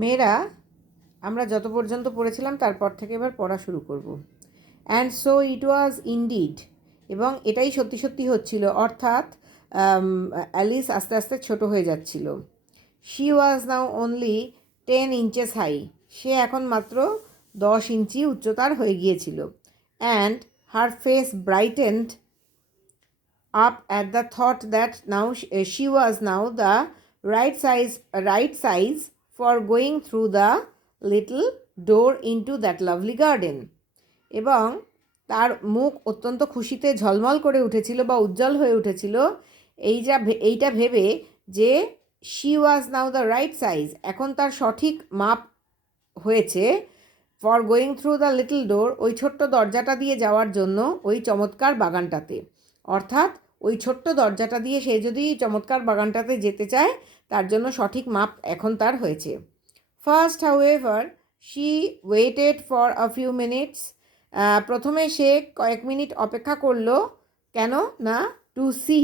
মেয়েরা, আমরা যত পর্যন্ত পড়েছিলাম তারপর থেকে এবার পড়া শুরু করব। And so it was indeed, এবং এটাই সত্যি সত্যি হচ্ছিল, অর্থাৎ অ্যালিস আস্তে আস্তে ছোট হয়ে যাচ্ছিল। She was now only 10 inches high, সে এখন মাত্র 10 ইঞ্চি উচ্চতার হয়ে গিয়েছিল। And her face brightened up at the thought that now she was now the right size for going through the little door into that lovely garden. এবং তার মুখ অত্যন্ত খুশিতে ঝলমল করে উঠেছিল বা উজ্জ্বল হয়ে উঠেছিল এইটা ভেবে যে she was now the right size, এখন তার সঠিক মাপ হয়েছে for going through the little door, ওই ছোট্ট দরজাটা দিয়ে যাওয়ার জন্য ওই চমৎকার বাগানটাতে। অর্থাৎ ওই ছোট্ট দরজাটা দিয়ে সে যদি চমৎকার বাগানটাতে যেতে চায়, তার জন্য সঠিক মাপ এখন তার হয়েছে। First however she waited for a few minutes, প্রথমে সে কয়েক মিনিট অপেক্ষা করলো। কেন না? To see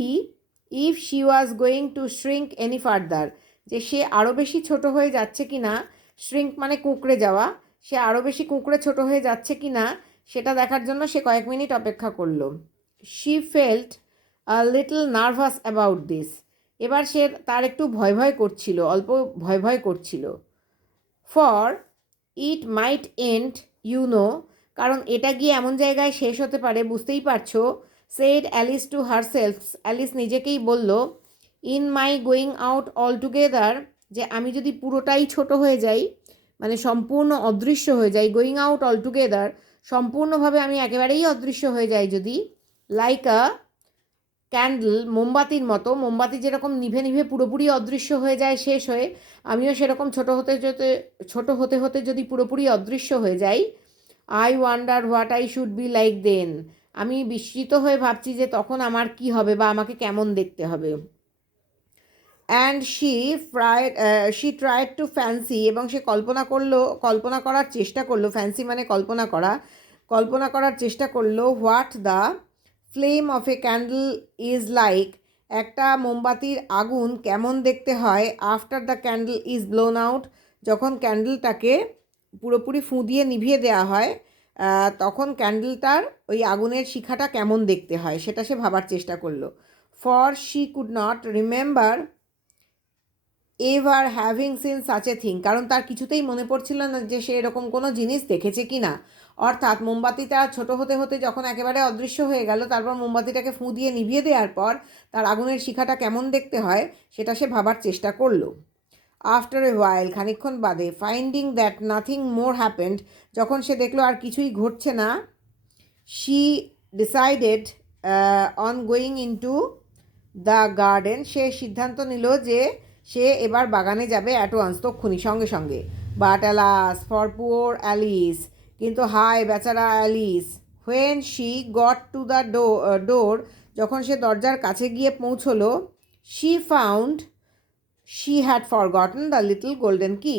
if she was going to shrink any further, যে সে আরও বেশি ছোট হয়ে যাচ্ছে কি না। শ্রিঙ্ক মানে কুঁকড়ে যাওয়া, সে আরও বেশি কুঁকড়ে ছোট হয়ে যাচ্ছে কি না সেটা দেখার জন্য সে কয়েক মিনিট অপেক্ষা করলো। She felt little nervous about this, এবার সে তার একটু ভয় ভয় করছিল, অল্প ভয় ভয় করছিল। For it might end you know, কারণ এটা গিয়ে এমন জায়গায় শেষ হতে পারে, বুঝতেই পারছো। Said Alice to herself, Alice নিজেকেই বলল, in my going out altogether, যে আমি যদি পুরোটাই ছোট হয়ে যাই, মানে সম্পূর্ণ অদৃশ্য হয়ে যাই, গোয়িং আউট অল টুগেদার সম্পূর্ণভাবে আমি একেবারেই অদৃশ্য হয়ে যাই যদি, লাইক আ ক্যান্ডেল, মোমবাতির মতো, মোমবাতি যেরকম নিভে নিভে পুরোপুরি অদৃশ্য হয়ে যায় শেষ হয়ে, আমিও সেরকম ছোট হতে হতে যদি পুরোপুরি অদৃশ্য হয়ে যাই। I wonder what I should be like then, আমি বিস্মিত হয়ে ভাবছি যে তখন আমার কি হবে বা আমাকে কেমন দেখতে হবে। And she tried to fancy, এবং সে কল্পনা করার চেষ্টা করলো, ফ্যান্সি মানে কল্পনা করার চেষ্টা করলো, what the flame of A candle is like, একটা মোমবাতির আগুন কেমন দেখতে হয়, after the candle is blown out, যখন ক্যান্ডেলটাকে পুরোপুরি ফুঁ দিয়ে নিভিয়ে দেওয়া হয়, তখন ক্যান্ডেলটার ওই আগুনের শিখাটা কেমন দেখতে হয় সেটা সে ভাবার চেষ্টা করলো। For she could not remember ever having seen such a thing, কারণ তার কিছুতেই মনে পড়ছিল না যে সে এরকম কোনো জিনিস দেখেছে কি না। অর্থাৎ মোমবাতিটা ছোট হতে হতে যখন একেবারে অদৃশ্য হয়ে গেল, তারপর মোমবাতিটাকে ফুঁ দিয়ে নিভিয়ে দেওয়ার পর তার আগুনের শিখাটা কেমন দেখতে হয় সেটা সে ভাবার চেষ্টা করলো। আফটার এ ওয়াইল, খানিকক্ষণ বাদে, finding that nothing more happened, যখন সে দেখলো আর কিছুই ঘটছে না, she decided on going into the garden, সে সিদ্ধান্ত নিল যে সে এবার বাগানে যাবে অ্যাট ওয়ান্স, তক্ষুনি, সঙ্গে সঙ্গে। But alas for poor Alice, কিন্তু হায় বেচারা Alice. When she got to the door, যখন সে দরজার কাছে গিয়ে পৌঁছলো, she found she had forgotten the little golden key,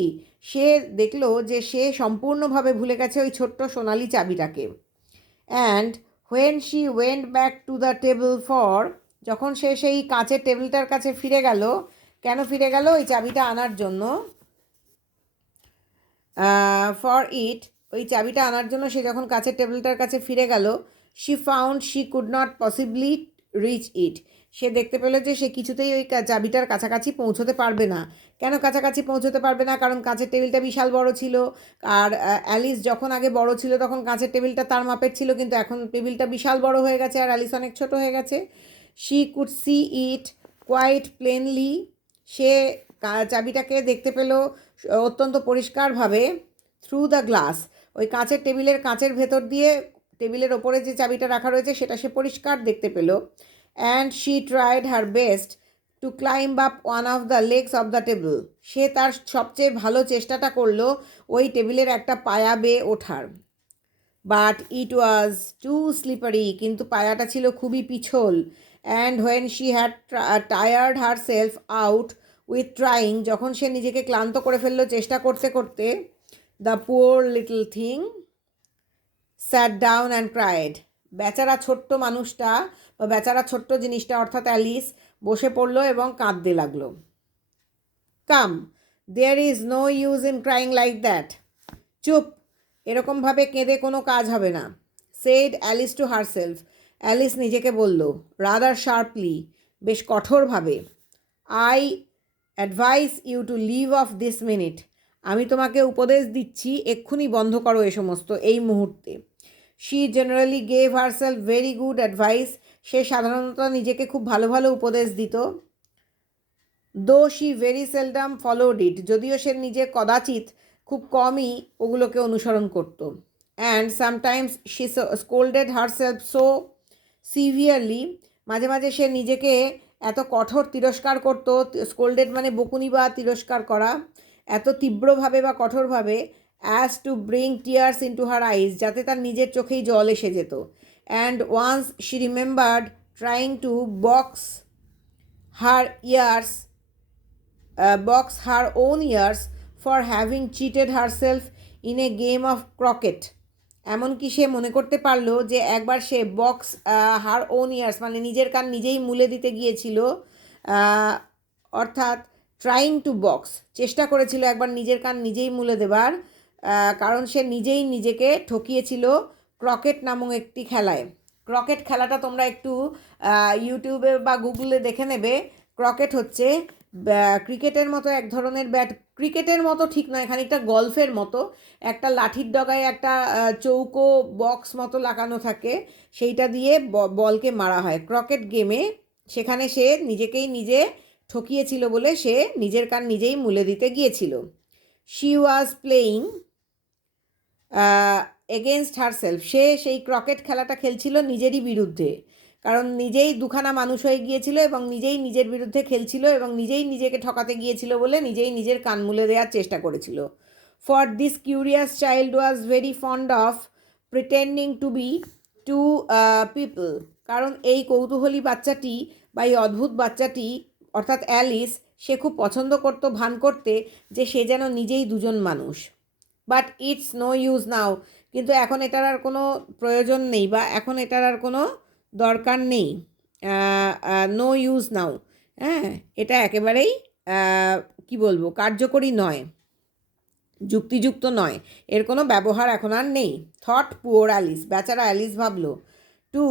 সে দেখলো যে সে সম্পূর্ণভাবে ভুলে গেছে ওই ছোট্ট সোনালি চাবিটাকে। And when she went back to the table for, যখন সে সেই কাঁচের টেবিলটার কাছে ফিরে গেল, কেন ফিরে গেল? ওই চাবিটা আনার জন্য। ফর ইট, ওই চাবিটা আনার জন্য সে যখন কাঁচের টেবিলটার কাছে ফিরে গেল, she found she could not possibly reach it, সে দেখতে পেল যে সে কিছুতেই ওই চাবিটার কাছাকাছি পৌঁছতে পারবে না। কেন কাছাকাছি পৌঁছতে পারবে না? কারণ কাঁচের টেবিলটা বিশাল বড় ছিল। আর অ্যালিস যখন আগে বড় ছিল তখন কাঁচের টেবিলটা তার মাপের ছিল, কিন্তু এখন টেবিলটা বিশাল বড় হয়ে গেছে আর অ্যালিস অনেক ছোট হয়ে গেছে। She could see it quite plainly, সে চাবিটাকে দেখতে পেল অত্যন্ত পরিষ্কারভাবে। থ্রু দ্য গ্লাস, ওই কাঁচের টেবিলের কাঁচের ভেতর দিয়ে টেবিলের ওপরে যে চাবিটা রাখা রয়েছে সেটা সে পরিষ্কার দেখতে পেল। And she tried her best to climb up one of the legs of the table, সে তার সবচেয়ে ভালো চেষ্টাটা করলো ওই টেবিলের একটা পায়া বেয়ে ওঠার। But it was too slippery, কিন্তু পায়াটা ছিল খুবই পিছল। And when she had tired herself out with trying, যখন সে নিজেকে ক্লান্ত করে ফেললো চেষ্টা করতে করতে, the poor little thing sat down and cried, বেচারা ছোট্ট মানুষটা বা বেচারা ছোট্ট জিনিসটা অর্থাৎ অ্যালিস বসে পড়লো এবং কাঁদতে লাগলো। Come there is no use in crying like that. চুপ, এরকমভাবে কেঁদে কোনো কাজ হবে না। Said Alice to herself, Alice নিজেকে বলল, রাদার শার্পলি, বেশ কঠোরভাবে। I advise you to leave off this minute, আমি তোমাকে উপদেশ দিচ্ছি এক্ষুনি বন্ধ করো এ সমস্ত, এই মুহূর্তে। She generally gave herself very good advice, সে সাধারণত নিজেকে খুব ভালো ভালো উপদেশ দিত। Though she very seldom followed it, যদিও সে নিজে কদাচিৎ খুব কমই ওগুলোকে অনুসরণ করত। And sometimes she scolded herself so severely, মাঝে মাঝে সে নিজেকে এত কঠোর তিরস্কার করত, স্কোল্ডেড মানে বকুনি বা তিরস্কার করা, এত তীব্রভাবে বা কঠোরভাবে, as to bring tears into her eyes, যাতে তার নিজের চোখেই জল এসে যেত। And once she remembered trying to box her ears box her own ears for having cheated herself in a game of croquet, এমনকি সে মনে করতে পারলো যে একবার সে বক্স হার ওন ইয়ার্স মানে নিজের কান নিজেই মুলে দিতে গিয়েছিল, অর্থাৎ ট্রাইং টু বক্স, চেষ্টা করেছিল একবার নিজের কান নিজেই মুলে দেবার, কারণ সে নিজেই নিজেকে ঠকিয়েছিল ক্রকেট নামক একটি খেলায়। ক্রকেট খেলাটা তোমরা একটু ইউটিউবে বা গুগলে দেখে নেবে। ক্রকেট হচ্ছে ক্রিকেটের মতো এক ধরনের ব্যাট, ক্রিকেটের মতো ঠিক নয়, খানিকটা গলফের মতো, একটা লাঠির ডগায় একটা চৌকো বক্স মতো লাগানো থাকে, সেইটা দিয়ে বলকে মারা হয় ক্রকেট গেমে। সেখানে সে নিজেকেই নিজে ঠকিয়েছিল বলে সে নিজের কান নিজেই মুলে দিতে গিয়েছিল। She was playing against herself, সে সেই ক্রকেট খেলাটা খেলছিল নিজেরই বিরুদ্ধে, কারণ নিজেই দুখানা মানুষ হয়ে গিয়েছিল এবং নিজেই নিজের বিরুদ্ধে খেলছিল এবং নিজেই নিজেকে ঠকাতে গিয়েছিল বলে নিজেই নিজের কান মুলে দেওয়ার চেষ্টা করেছিল। For this curious child was very fond of pretending to be two people, কারণ এই কৌতূহলী বাচ্চাটি বা এই অদ্ভুত বাচ্চাটি অর্থাৎ অ্যালিস, সে খুব পছন্দ করতো ভান করতে যে সে যেন নিজেই দুজন মানুষ। বাট ইটস নো ইউজ নাও, কিন্তু এখন এটার আর কোনো প্রয়োজন নেই বা এখন এটার আর কোনো দরকার নেই। নো ইউজ নাও, হ্যাঁ, এটা একেবারেই কি বলবো, কার্যকরী নয়, যুক্তিযুক্ত নয়, এর কোনো ব্যবহার এখন আর নেই। থট পুওর অ্যালিস, বেচারা অ্যালিস ভাবলো, to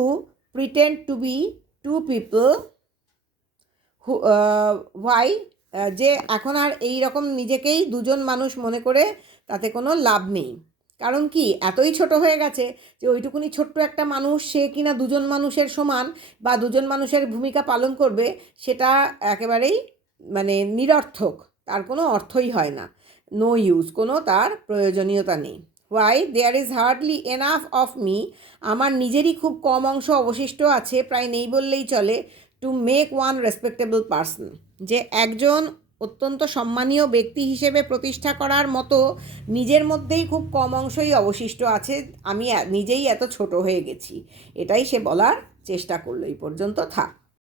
pretend to be two people why, যে এখন আর এই রকম নিজেকেই দুজন মানুষ মনে করে তাতে কোনো লাভ নেই। কারণ কি, এতই ছোট হয়ে গেছে যে ওইটুকুনি ছোট্ট একটা মানুষ সে কিনা দুজন মানুষের সমান বা দুজন মানুষের ভূমিকা পালন করবে, সেটা একেবারেই মানে নিরর্থক, তার কোনো অর্থই হয় না। নো ইউজ, কোনো তার প্রয়োজনীয়তা নেই। Why there is hardly enough of me, আমার নিজেরই খুব কম অংশ অবশিষ্ট আছে, প্রায় নেই বললেই চলে, to make one respectable person, যে একজন অত্যন্ত সম্মানীয় ব্যক্তি হিসেবে প্রতিষ্ঠা করার মতো নিজের মধ্যেই খুব কম অংশই অবশিষ্ট আছে, আমি নিজেই এত ছোট হয়ে গেছি, এটাই সে বলার চেষ্টা করলো। এই পর্যন্ত থাক।